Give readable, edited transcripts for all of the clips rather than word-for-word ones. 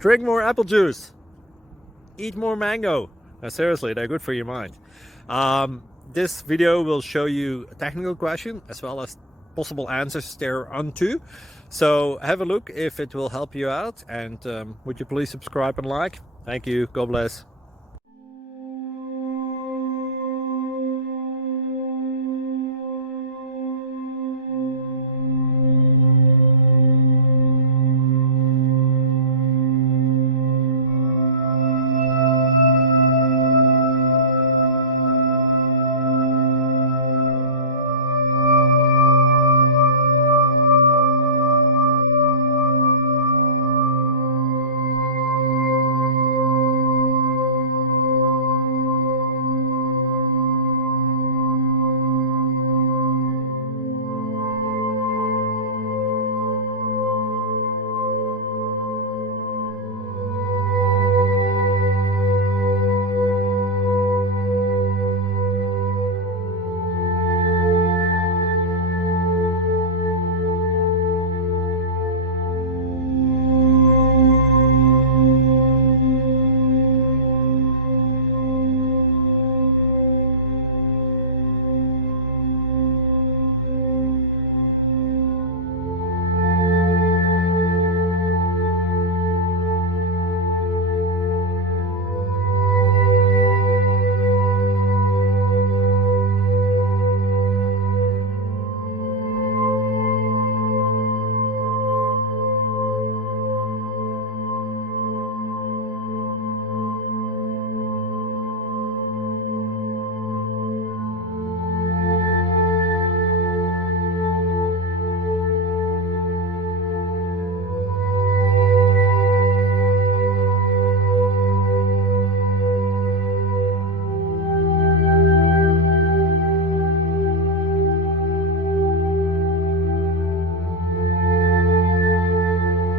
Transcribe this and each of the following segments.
Drink more apple juice. Eat more mango. Seriously, they're good for your mind. This video will show you a technical question as well as possible answers thereunto. So have a look if it will help you out, and would you please subscribe and like? Thank you. God bless.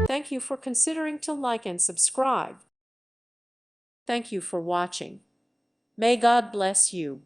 Thank you for considering to like and subscribe. Thank you for watching. May God bless you.